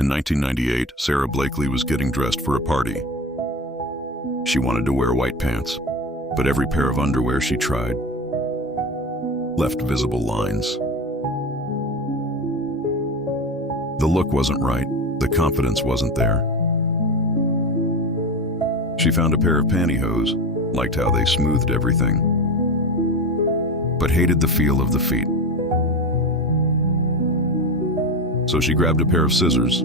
In 1998, Sara Blakely was getting dressed for a party. She wanted to wear white pants, but every pair of underwear she tried left visible lines. The look wasn't right, the confidence wasn't there. She found a pair of pantyhose, liked how they smoothed everything, but hated the feel of the feet. So she grabbed a pair of scissors,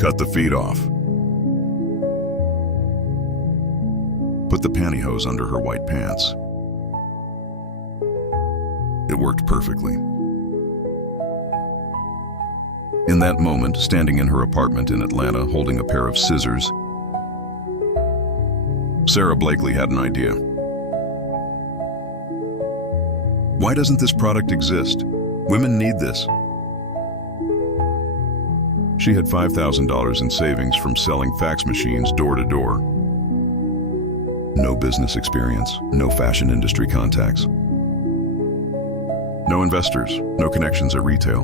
cut the feet off, put the pantyhose under her white pants. It worked perfectly. In that moment, standing in her apartment in Atlanta holding a pair of scissors, Sara Blakely had an idea. Why doesn't this product exist? Women need this. She had $5,000 in savings from selling fax machines door to door. No business experience, no fashion industry contacts. No investors, no connections at retail.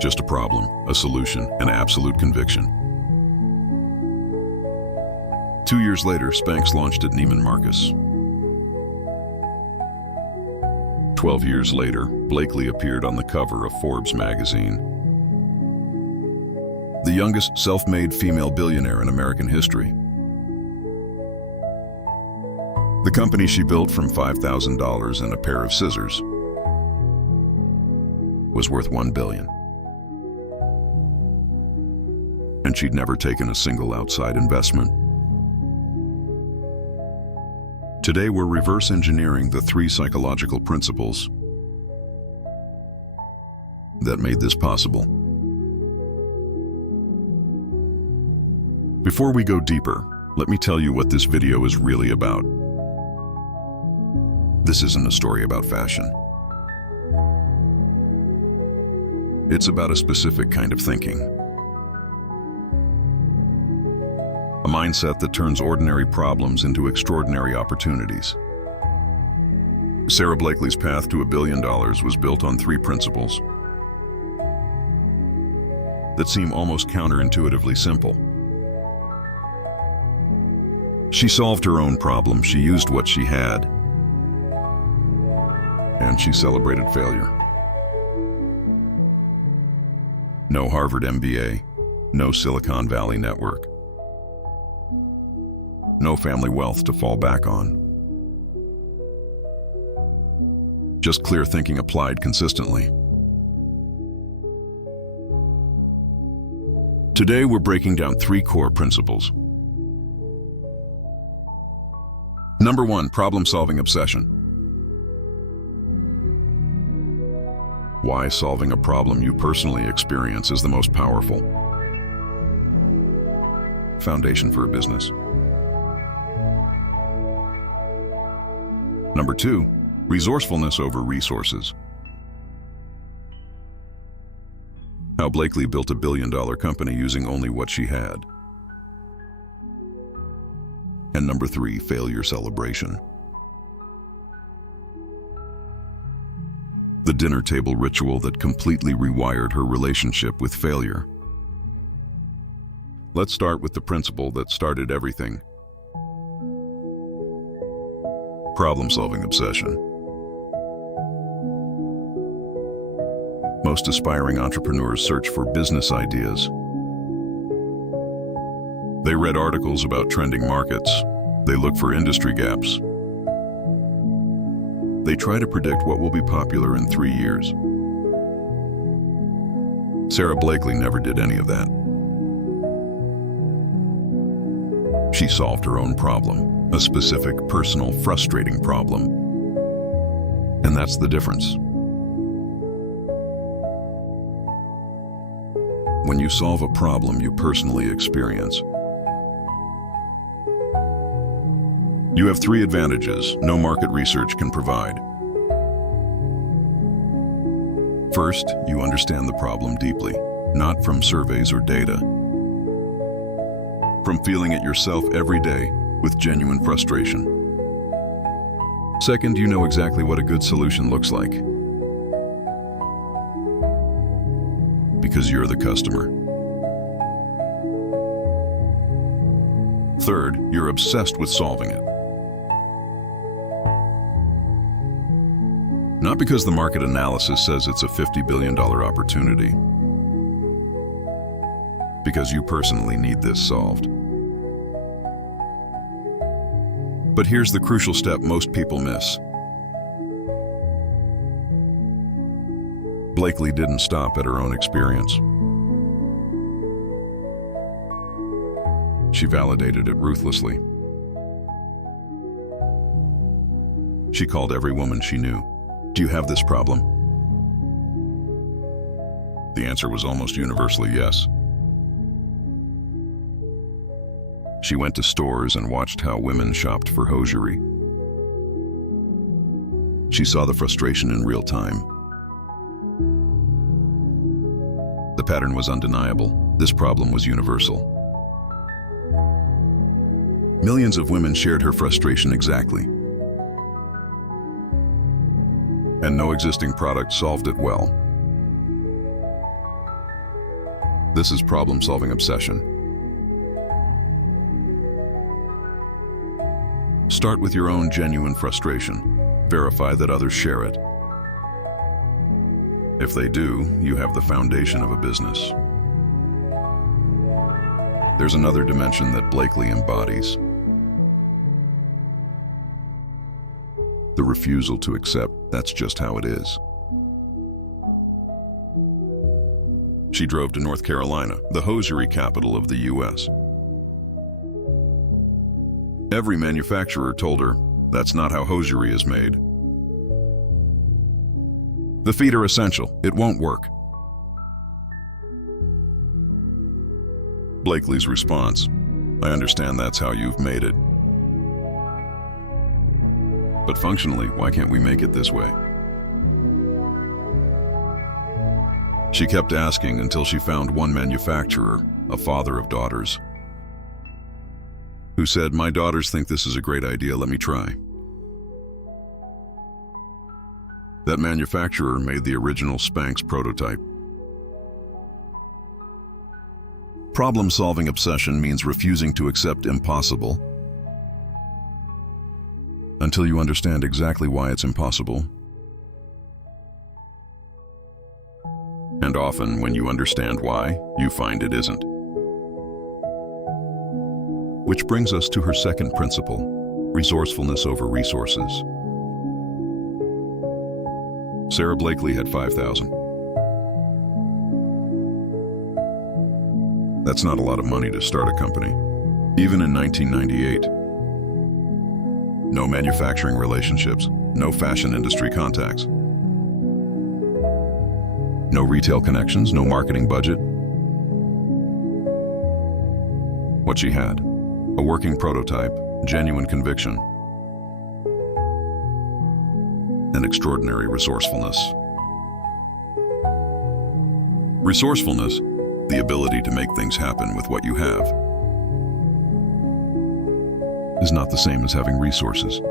Just a problem, a solution, and absolute conviction. 2 years later, Spanx launched at Neiman Marcus. 12 years later, Blakely appeared on the cover of Forbes magazine. The youngest self-made female billionaire in American history. The company she built from $5,000 and a pair of scissors was worth $1 billion. And she'd never taken a single outside investment. Today, we're reverse engineering the 3 psychological principles that made this possible. Before we go deeper, let me tell you what this video is really about. This isn't a story about fashion. It's about a specific kind of thinking. A mindset that turns ordinary problems into extraordinary opportunities. Sara Blakely's path to $1 billion was built on 3 principles that seem almost counterintuitively simple. She solved her own problem, she used what she had, and she celebrated failure. No Harvard MBA, no Silicon Valley network. No family wealth to fall back on. Just clear thinking applied consistently. Today, we're breaking down 3 core principles. Number 1, problem-solving obsession. Why solving a problem you personally experience is the most powerful foundation for a business. Number 2, resourcefulness over resources. How Blakely built a $1 billion company using only what she had. And number 3, failure celebration. The dinner table ritual that completely rewired her relationship with failure. Let's start with the principle that started everything. Problem-solving obsession. Most aspiring entrepreneurs search for business ideas. They read articles about trending markets. They look for industry gaps. They try to predict what will be popular in 3 years. Sara Blakely never did any of that. She solved her own problem, a specific, personal, frustrating problem. And that's the difference. When you solve a problem you personally experience, you have 3 advantages no market research can provide. First, you understand the problem deeply, not from surveys or data. From feeling it yourself every day with genuine frustration. Second, you know exactly what a good solution looks like. because you're the customer. Third, you're obsessed with solving it. Not because the market analysis says it's a $50 billion opportunity, because you personally need this solved. But here's the crucial step most people miss. Blakely didn't stop at her own experience. She validated it ruthlessly. She called every woman she knew. Do you have this problem? The answer was almost universally yes. She went to stores and watched how women shopped for hosiery. She saw the frustration in real time. The pattern was undeniable. This problem was universal. Millions of women shared her frustration exactly. And no existing product solved it well. This is problem-solving obsession. Start with your own genuine frustration. Verify that others share it. If they do, you have the foundation of a business. There's another dimension that Blakely embodies. The refusal to accept that's just how it is. She drove to North Carolina, the hosiery capital of the U.S. Every manufacturer told her, that's not how hosiery is made. The feet are essential. It won't work. Blakely's response, I understand that's how you've made it. But functionally, why can't we make it this way? She kept asking until she found one manufacturer, a father of daughters, who said, my daughters think this is a great idea, let me try. That manufacturer made the original Spanx prototype. Problem-solving obsession means refusing to accept impossible until you understand exactly why it's impossible. And often, when you understand why, you find it isn't. Which brings us to her second principle, resourcefulness over resources. Sara Blakely had $5,000. That's not a lot of money to start a company, even in 1998. No manufacturing relationships, no fashion industry contacts, no retail connections, no marketing budget. What she had, a working prototype, genuine conviction, and extraordinary resourcefulness. Resourcefulness, the ability to make things happen with what you have, is not the same as having resources.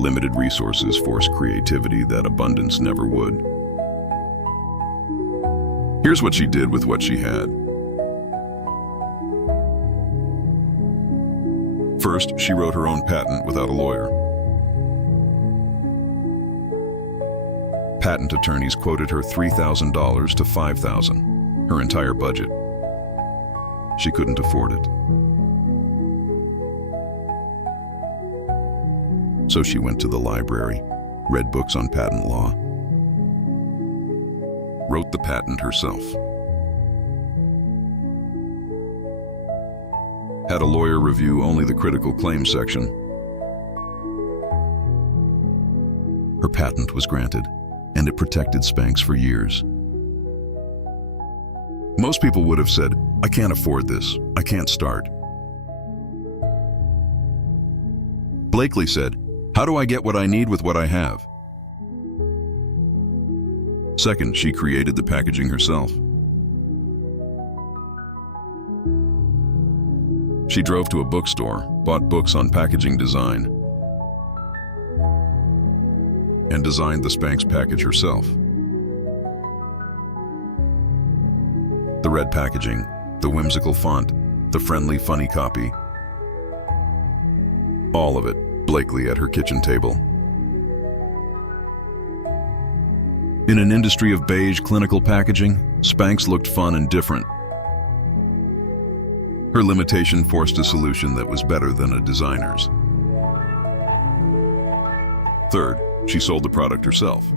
Limited resources force creativity that abundance never would. Here's what she did with what she had. First, she wrote her own patent without a lawyer. Patent attorneys quoted her $3,000 to $5,000, her entire budget. She couldn't afford it. So she went to the library, read books on patent law, wrote the patent herself, had a lawyer review only the critical claims section. Her patent was granted, and it protected Spanx for years. Most people would have said, I can't afford this, I can't start. Blakely said, how do I get what I need with what I have? Second, she created the packaging herself. She drove to a bookstore, bought books on packaging design, and designed the Spanx package herself. The red packaging, the whimsical font, the friendly, funny copy. All of it, Blakely at her kitchen table. In an industry of beige clinical packaging, Spanx looked fun and different. Her limitation forced a solution that was better than a designer's. Third, she sold the product herself.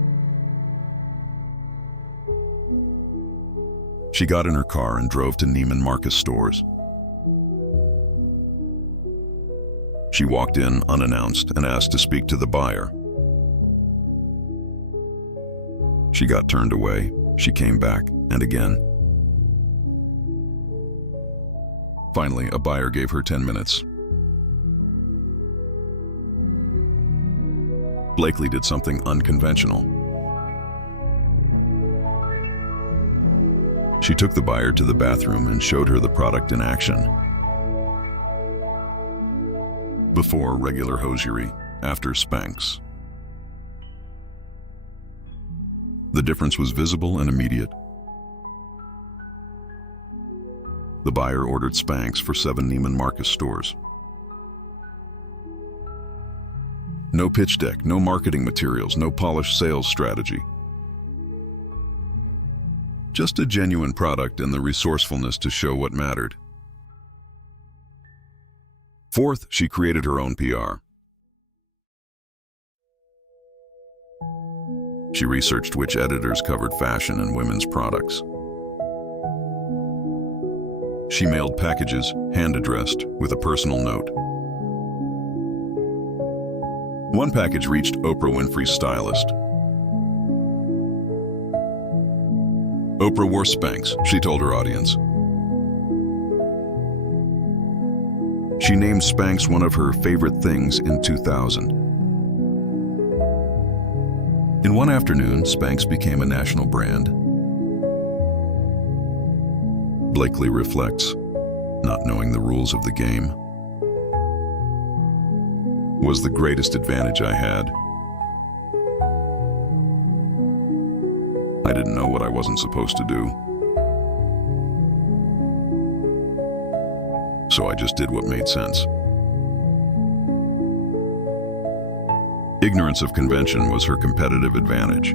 She got in her car and drove to Neiman Marcus stores. She walked in unannounced and asked to speak to the buyer. She got turned away. She came back, and again. Finally, a buyer gave her 10 minutes. Blakely did something unconventional. She took the buyer to the bathroom and showed her the product in action. Before regular hosiery, after Spanx. The difference was visible and immediate. The buyer ordered Spanx for 7 Neiman Marcus stores. No pitch deck, no marketing materials, no polished sales strategy. Just a genuine product and the resourcefulness to show what mattered. Fourth, she created her own PR. She researched which editors covered fashion and women's products. She mailed packages, hand-addressed, with a personal note. One package reached Oprah Winfrey's stylist. Oprah wore Spanx, she told her audience. She named Spanx one of her favorite things in 2000. In one afternoon, Spanx became a national brand. Blakely reflects, not knowing the rules of the game was the greatest advantage I had. I didn't know what I wasn't supposed to do. So I just did what made sense. Ignorance of convention was her competitive advantage.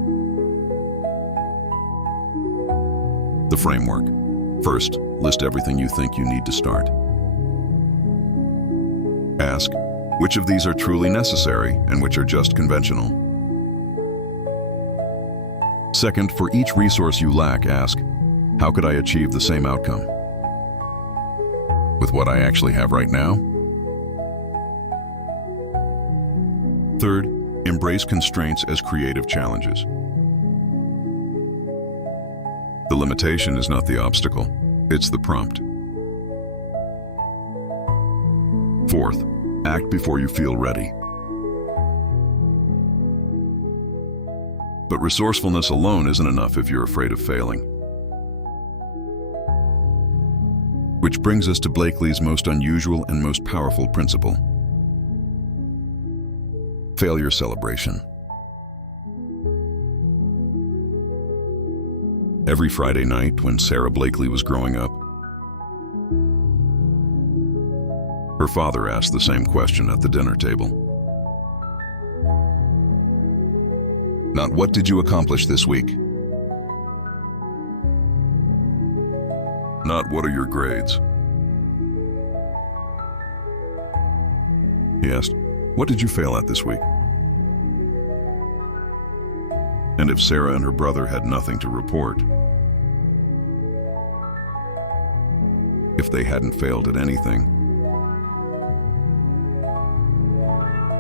The framework. First, list everything you think you need to start. Ask, which of these are truly necessary and which are just conventional? Second, for each resource you lack, ask, how could I achieve the same outcome with what I actually have right now? Third, embrace constraints as creative challenges. The limitation is not the obstacle, it's the prompt. Fourth, act before you feel ready. But resourcefulness alone isn't enough if you're afraid of failing. Which brings us to Blakely's most unusual and most powerful principle. Failure celebration. Every Friday night when Sara Blakely was growing up, her father asked the same question at the dinner table. Not what did you accomplish this week? Not what are your grades? He asked, what did you fail at this week? And if Sara and her brother had nothing to report, if they hadn't failed at anything,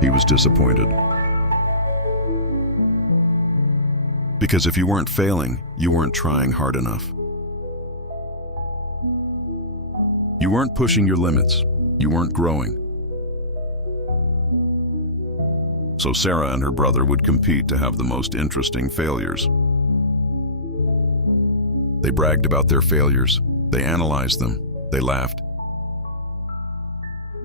he was disappointed. Because if you weren't failing, you weren't trying hard enough. You weren't pushing your limits. You weren't growing. So Sara and her brother would compete to have the most interesting failures. They bragged about their failures. They analyzed them. They laughed.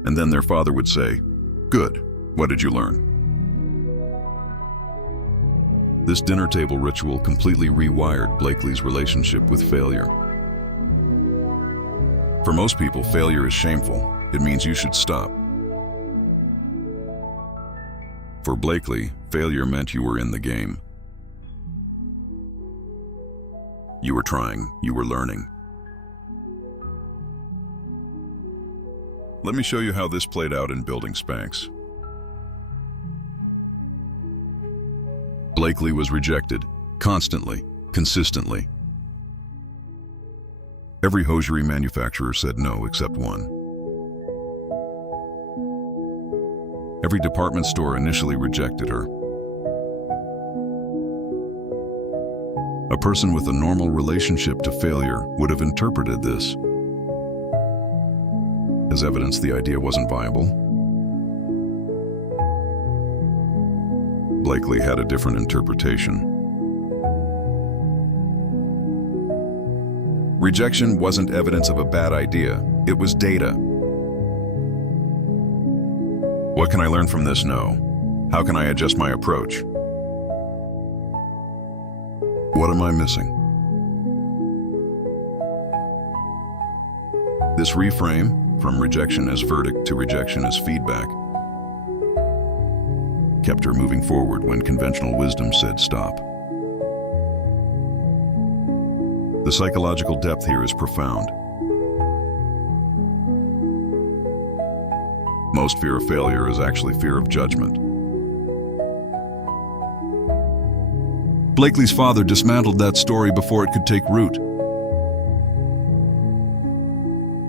And then their father would say, "Good. What did you learn?" This dinner table ritual completely rewired Blakely's relationship with failure. For most people, failure is shameful. It means you should stop. For Blakely, failure meant you were in the game. You were trying, you were learning. Let me show you how this played out in building Spanx. Blakely was rejected, constantly, consistently. Every hosiery manufacturer said no except one. Every department store initially rejected her. A person with a normal relationship to failure would have interpreted this as evidence the idea wasn't viable. Blakely had a different interpretation. Rejection wasn't evidence of a bad idea, it was data. What can I learn from this no? How can I adjust my approach? What am I missing? This reframe, from rejection as verdict to rejection as feedback, kept her moving forward when conventional wisdom said stop. The psychological depth here is profound. Most fear of failure is actually fear of judgment. Blakely's father dismantled that story before it could take root.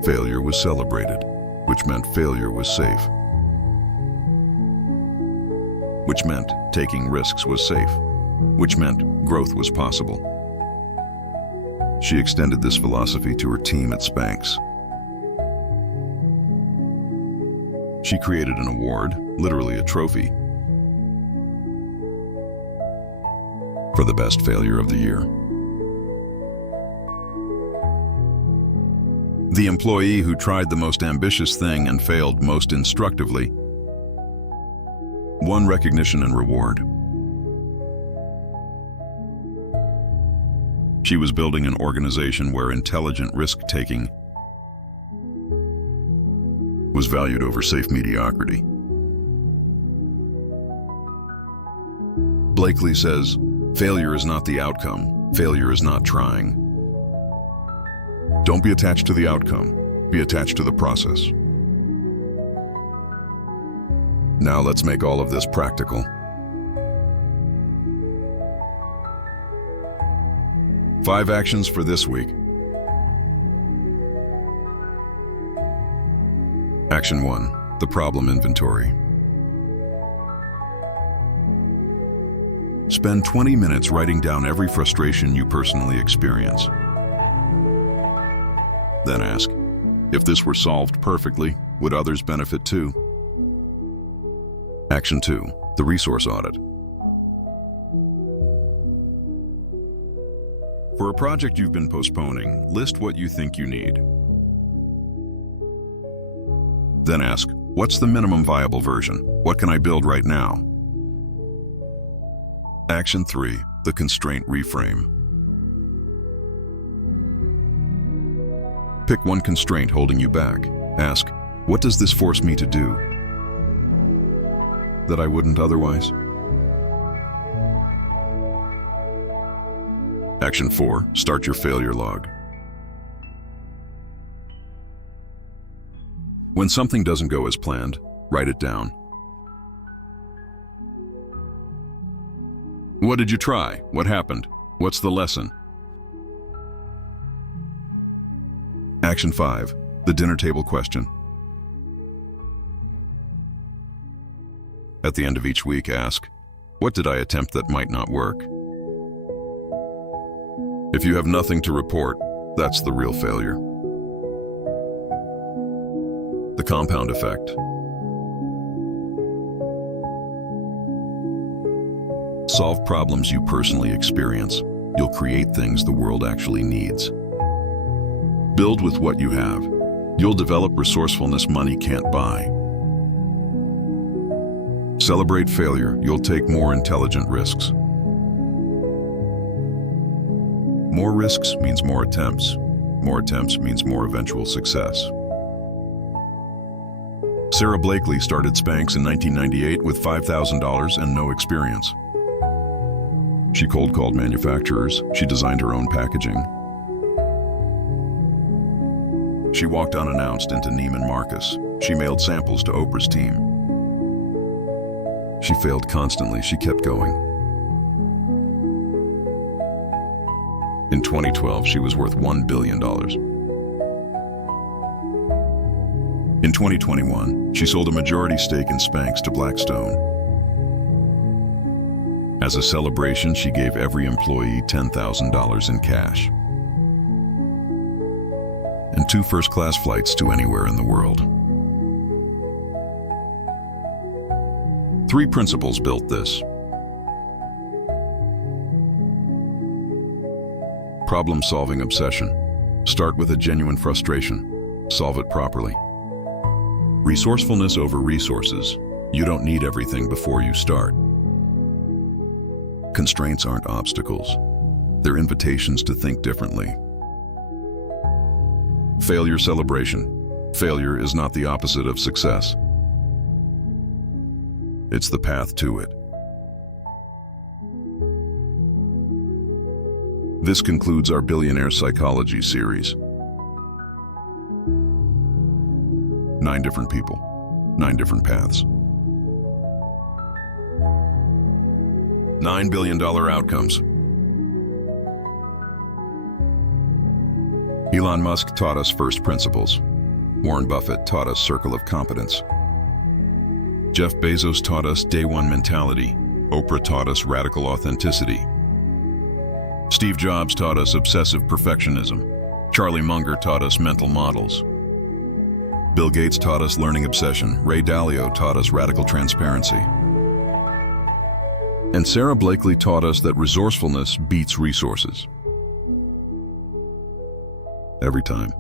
Failure was celebrated, which meant failure was safe. Which meant taking risks was safe, which meant growth was possible. She extended this philosophy to her team at Spanx. She created an award, literally a trophy, for the best failure of the year. The employee who tried the most ambitious thing and failed most instructively won recognition and reward. She was building an organization where intelligent risk-taking was valued over safe mediocrity. Blakely says, failure is not the outcome, failure is not trying. Don't be attached to the outcome, be attached to the process. Now let's make all of this practical. Five actions for this week. Action 1. The problem inventory. Spend 20 minutes writing down every frustration you personally experience. Then ask, if this were solved perfectly, would others benefit too? Action 2. The resource audit. For a project you've been postponing, list what you think you need. Then ask, what's the minimum viable version? What can I build right now? Action 3. The constraint reframe. Pick one constraint holding you back. Ask, what does this force me to do that I wouldn't otherwise? Action 4. Start your failure log. When something doesn't go as planned, write it down. What did you try? What happened? What's the lesson? Action 5. The dinner table question. At the end of each week, ask, what did I attempt that might not work? If you have nothing to report, that's the real failure. The compound effect. Solve problems you personally experience. You'll create things the world actually needs. Build with what you have. You'll develop resourcefulness money can't buy. Celebrate failure. You'll take more intelligent risks. More risks means more attempts. More attempts means more eventual success. Sara Blakely started Spanx in 1998 with $5,000 and no experience. She cold called manufacturers. She designed her own packaging. She walked unannounced into Neiman Marcus. She mailed samples to Oprah's team. She failed constantly. She kept going. In 2012, she was worth $1 billion. In 2021, she sold a majority stake in Spanx to Blackstone. As a celebration, she gave every employee $10,000 in cash and 2 first-class flights to anywhere in the world. 3 principles built this. Problem-solving obsession. Start with a genuine frustration. Solve it properly. Resourcefulness over resources. You don't need everything before you start. Constraints aren't obstacles. They're invitations to think differently. Failure celebration. Failure is not the opposite of success. It's the path to it. This concludes our Billionaire Psychology series. 9 different people, 9 different paths. $9 billion outcomes. Elon Musk taught us first principles. Warren Buffett taught us circle of competence. Jeff Bezos taught us day one mentality. Oprah taught us radical authenticity. Steve Jobs taught us obsessive perfectionism. Charlie Munger taught us mental models. Bill Gates taught us learning obsession. Ray Dalio taught us radical transparency. And Sara Blakely taught us that resourcefulness beats resources. Every time.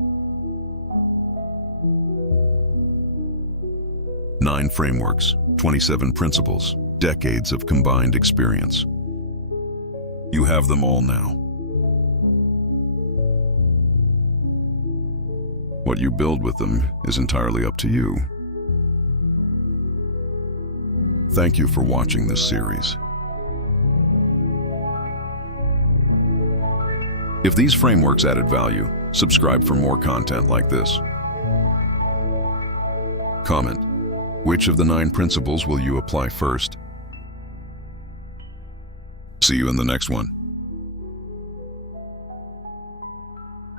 9 frameworks, 27 principles, decades of combined experience. You have them all now. What you build with them is entirely up to you. Thank you for watching this series. If these frameworks added value, subscribe for more content like this. Comment, which of the 9 principles will you apply first? See you in the next one.